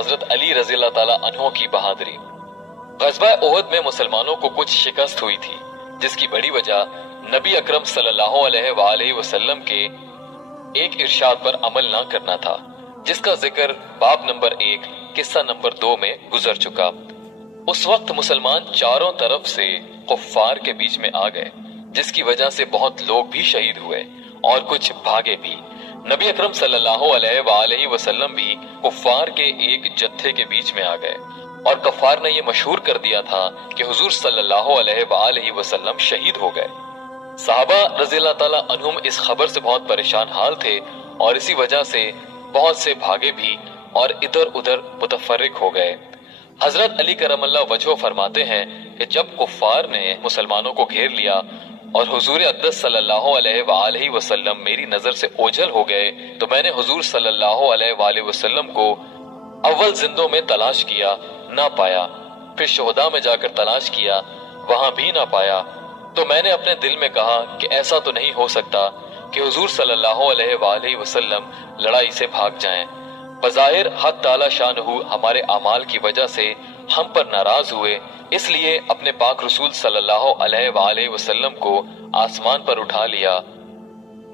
हजरत अली रज़ी अल्लाह ताला अन्हो की बहादुरी। ग़ज़वा उहद में मुसलमानों को कुछ शिकस्त हुई थी, जिसकी बड़ी वजह नबी अकरम सल्लल्लाहु अलैहि वसल्लम के एक इरशाद पर अमल न करना था, जिसका जिक्र बाब नंबर 1 किस्सा नंबर 2 में गुजर चुका। उस वक्त मुसलमान चारों तरफ से कुफ्फार के बीच में आ गए, जिसकी वजह से बहुत लोग भी शहीद हुए और कुछ भागे भी। नबी अकरम सल्लल्लाहु अलैहि वसल्लम भी कुफ्फार के एक जत्थे के बीच में आ गए और कफ्फार ने यह मशहूर कर दिया था कि हुजूर सल्लल्लाहु अलैहि वसल्लम शहीद हो गए। सहाबा रज़ियल्लाहु ताला अन्हुम इस खबर से बहुत परेशान हाल थे और इसी वजह से बहुत से भागे भी और इधर उधर मुतफर्रिक हो गए। हजरत अली करमल्लाह वजहो फरमाते हैं कि जब कुफ्फार ने मुसलमानों को घेर लिया और हुजूर अक़दस सल्लल्लाहु अलैहि वसल्लम मेरी नजर से ओझल हो गए, तो मैंने हुजूर सल्लल्लाहु अलैहि वसल्लम को अव्वल जिंदों में तलाश किया, ना पाया। फिर शुहदा में जाकर तलाश किया, वहां भी ना पाया। तो मैंने अपने दिल में कहा कि ऐसा तो नहीं हो सकता कि हुजूर सल्लल्लाहु अलैहि वसल्लम लड़ाई से भाग जाएं। बज़ाहिर हक ताला शानहू हमारे अमाल की वजह से हम पर नाराज हुए, इसलिए अपने पाक रसूल सल्लल्लाहु अलैहि वसल्लम को आसमान पर उठा लिया।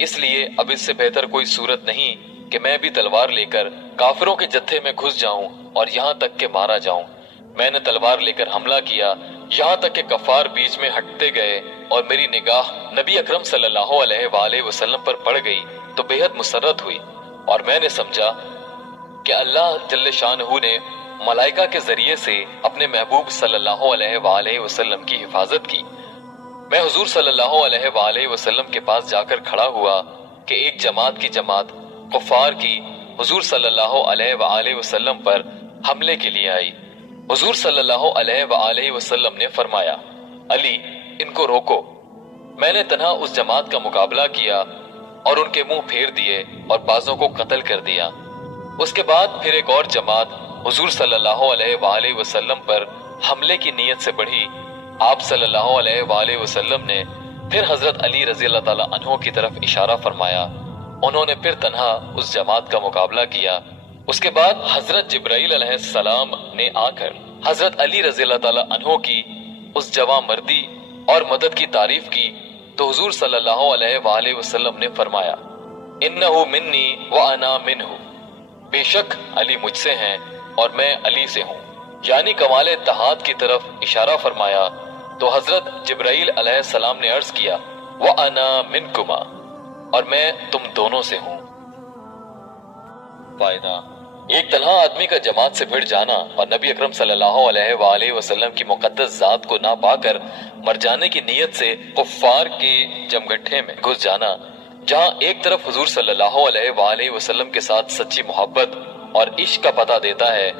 इसलिए अब इससे बेहतर कोई सूरत नहीं कि मैं भी तलवार लेकर काफिरों के जत्थे में घुस जाऊं और यहाँ तक के मारा जाऊं। मैंने तलवार लेकर हमला किया, यहाँ तक के कफ्फार बीच में हटते गए और मेरी निगाह नबी अकरम सल्लल्लाहु अलैहि वसल्लम पर पड़ गई तो बेहद मुसर्रत हुई और मैंने समझा कि अल्लाह जल्ले शानहू ने मलाइका के जरिए से अपने महबूब सल्लल्लाहु अलैहि वसल्लम की हिफाजत की। मैं हुजूर सल्लल्लाहु अलैहि वसल्लम के पास जाकर खड़ा हुआ कि एक जमात की जमात कुफ्फार की हुजूर सल्लल्लाहु अलैहि वसल्लम पर हमले के लिए आई। हुजूर सल्लल्लाहु अलैहि वसल्लम ने फरमाया, अली इनको रोको। मैंने तन्हा उस जमात का मुकाबला किया और उनके मुंह फेर दिए और बाजों को कत्ल कर दिया। उसके बाद फिर एक और जमात हुजूर सल्लल्लाहु अलैहि वसल्लम पर हमले की नीयत से बढ़ी। आप सल्लल्लाहु अलैहि वसल्लम ने फिर हजरत अली रज़ियल्लाहु ताला अन्हो की तरफ इशारा फरमाया। उन्होंने फिर तन्हा उस जमात का मुकाबला किया। उसके बाद हजरत जिब्राइल अलैहिस्सलाम ने आकर हजरत अली रज़ियल्लाहु ताला अन्हो की उस जवां मर्दी और मदद की तारीफ की तो हुजूर सल्लल्लाहु अलैहि वसल्लम ने फरमाया, इन्नहु मिन्नी व अना मिन्हु, बेशक अली मुझसे हैं और मैं अली से हूँ, यानी कमाल इत्तेहाद की तरफ इशारा फरमाया। तो हजरत जिब्राइल अलैहिस्सलाम ने अर्ज किया, व अना मिनकुमा, और मैं तुम दोनों से हूँ। फायदा, एक तन्हा आदमी का जमात से भिड़ जाना और नबी अकरम सल्लल्लाहु अलैहि वसल्लम की मुकद्दस जात को ना पाकर मर जाने की नीयत से कुफ्फार के जमगट्ठे में घुस जाना, जहां एक तरफ हुजूर सल्लल्लाहु अलैहि वसल्लम के साथ सच्ची मोहब्बत और इश्क का पता देता है,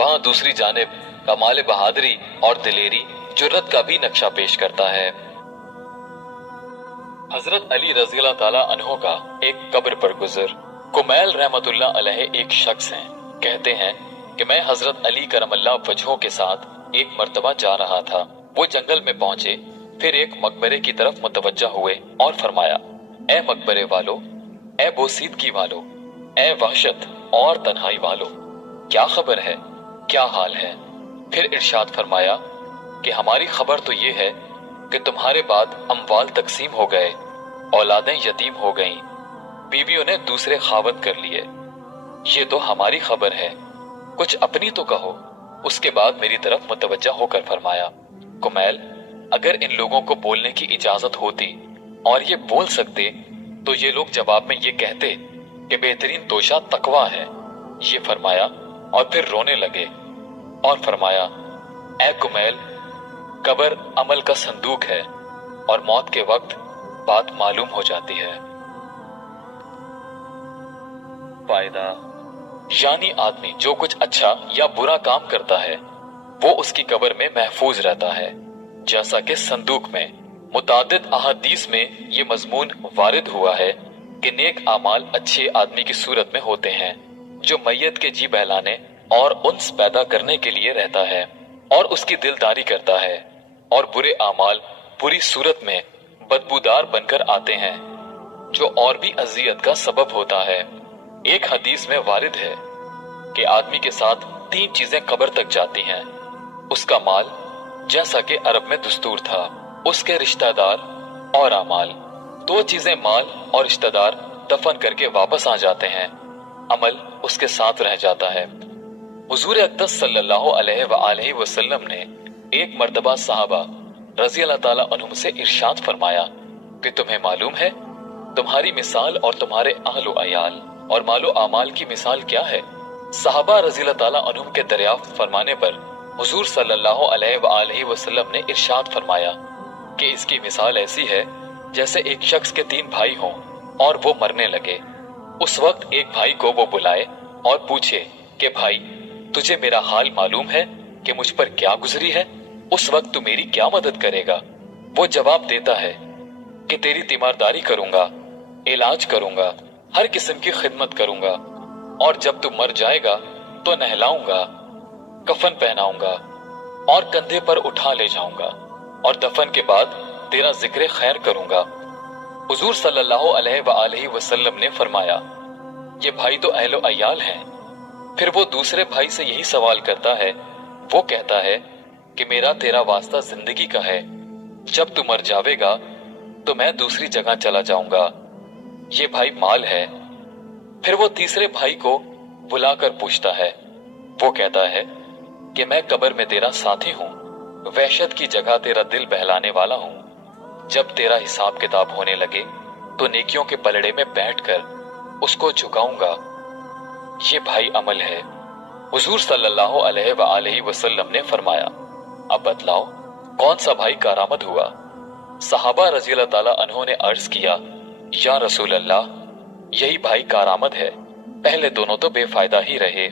वहां दूसरी जानिब कमाल बहादुरी और दिलेरी जुर्रत का भी नक्शा पेश करता है। हजरत अली रज़ियल्लाहु ताला अन्हो का एक कब्र पर गुजर। कुमैल रहमतुल्लाह अलैह एक शख्स हैं, कहते हैं कि मैं हजरत अली करमल्लाह वजहों के साथ एक मर्तबा जा रहा था। वो जंगल में पहुंचे, फिर एक मकबरे की तरफ मुतवज्जा हुए और फरमाया, ए मकबरे वालो, ए बोसीदगी वालो, ए वहशत और तन्हाई वालो, क्या खबर है, क्या हाल है। फिर इरशाद फरमाया कि हमारी खबर तो ये है कि तुम्हारे बाद अमवाल तकसीम हो गए, औलादें यतीम हो गईं, बीवियों ने दूसरे खावत कर लिए। ये तो हमारी खबर है, कुछ अपनी तो कहो। उसके बाद मेरी तरफ मुतवज्जा होकर फरमाया, कुमैल, अगर इन लोगों को बोलने की इजाजत होती और ये बोल सकते तो ये लोग जवाब में ये कहते कि बेहतरीन तोशा तकवा है। ये फरमाया और फिर रोने लगे और फरमाया, ए कुमैल, कब्र अमल का संदूक है और मौत के वक्त बात मालूम हो जाती है। फायदा, यानी आदमी जो कुछ अच्छा या बुरा काम करता है वो उसकी कब्र में महफूज रहता है, जैसा कि संदूक में। मुतादिद अहादीस में ये मजमून वारिद हुआ है कि नेक आमाल अच्छे आदमी की सूरत में होते हैं जो मैयत के जी बहलाने और उन्स पैदा करने के लिए रहता है और उसकी दिलदारी करता है, और बुरे आमाल बुरी सूरत में बदबूदार बनकर आते हैं जो और भी अजियत का सबब होता है। एक हदीस में वारिद है कि आदमी के साथ 3 चीजें कब्र तक जाती हैं। उसका माल, जैसा कि अरब में दस्तूर था, उसके रिश्तेदार और अमाल। 2 चीजें माल और रिश्तेदार दफन करके वापस आ जाते हैं, अमल उसके साथ रह जाता है। हुजूर अक़दस सल्लल्लाहु अलैहि वसल्लम ने एक मर्तबा सहाबा रजी अल्लाह ताला अन्हुम से इरशाद फरमाया कि तुम्हें मालूम है तुम्हारी मिसाल और तुम्हारे अहलो अयाल और मालो अमाल की मिसाल क्या है? सहाबा रजी अल्लाह ताला अन्हुम के दरियाफ्त फरमाने पर हुजूर सल्लल्लाहु अलैहि वसल्लम ने इरशाद फरमाया कि इसकी मिसाल ऐसी है जैसे एक शख्स के 3 भाई हों और वो मरने लगे। उस वक्त एक भाई को वो बुलाए और पूछे कि भाई, तुझे मेरा हाल मालूम है कि मुझ पर क्या गुजरी है? उस वक्त तू मेरी क्या मदद करेगा? वो जवाब देता है कि तेरी तीमारदारी करूंगा, इलाज करूंगा, हर किस्म की खिदमत करूंगा, और जब तू मर जाएगा तो नहलाऊंगा, कफन पहनाऊंगा और कंधे पर उठा ले जाऊंगा, और दफन के बाद तेरा जिक्र खैर करूंगा। हुजूर सल्लल्लाहु अलैहि वसल्लम ने फरमाया, ये भाई तो अहलो अयाल हैं। फिर वो दूसरे भाई से यही सवाल करता है। वो कहता है कि मेरा तेरा वास्ता जिंदगी का है, जब तू मर जावेगा तो मैं दूसरी जगह चला जाऊंगा। ये भाई माल है। फिर वो तीसरे भाई को बुलाकर पूछता है। वो कहता है कि मैं कब्र में तेरा साथी हूं, वहशत की जगह तेरा दिल बहलाने वाला हूं। जब तेरा हिसाब किताब होने लगे तो नेकियों के पलड़े में बैठकर उसको झुकाऊंगा। ये भाई अमल है। हुजूर सल्लल्लाहु अलैहि वसल्लम ने फरमाया, अब बतलाओ कौन सा भाई कारामद हुआ? सहाबा रज़ी अल्लाह ताला अन्हों ने अर्ज किया, या रसूल अल्लाह, यही भाई कारामद है, पहले दोनों तो बेफायदा ही रहे।